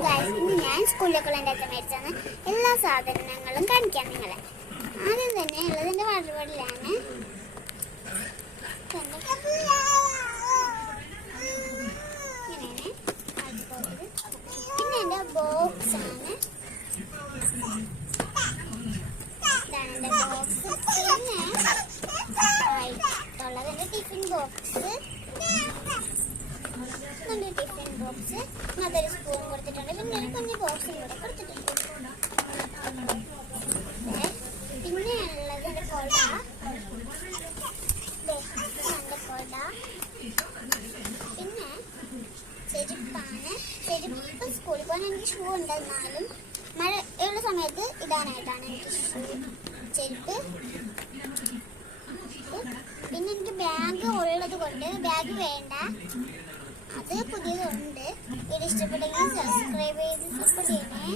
Guys ഇന്ന് ഞാൻ സ്കൂളിലേക്കുള്ള എന്റെ അച്ഛൻ മേടിച്ചാണ് എല്ലാ സാധനങ്ങളും കാണിക്കാം നിങ്ങളെ. ആദ്യം തന്നെ ഉള്ളത് എന്റെ വാട്ടർ ബോട്ടിലാണ് പിന്നെ എന്റെ ബോക്സ് ആണ്. ഇതാണ് ബോക്സ് പിന്നെ ആയിട്ടുള്ളത് ടിഫിൻ ബോക്സ് ടിഫിൻ ബോക്സ് അതൊരു സ്പൂൺ പിന്നെ ചെരുപ്പാണ് ചെരുപ്പ് സ്കൂളിൽ പോകാൻ എനിക്ക് ഷൂ ഉണ്ട് എന്നാലും മഴ സമയത്ത് ഇടാനായിട്ടാണ് എനിക്ക് ഷൂ ചെരുപ്പ് പിന്നെ എനിക്ക് ബാഗ് ഉള്ളത് കൊണ്ട് ബാഗ് വേണ്ട അത് പുതിയതുണ്ട്. ഇത് ഇഷ്ടപ്പെട്ടെങ്കിൽ ప్రైవేట్ స్కూలేనే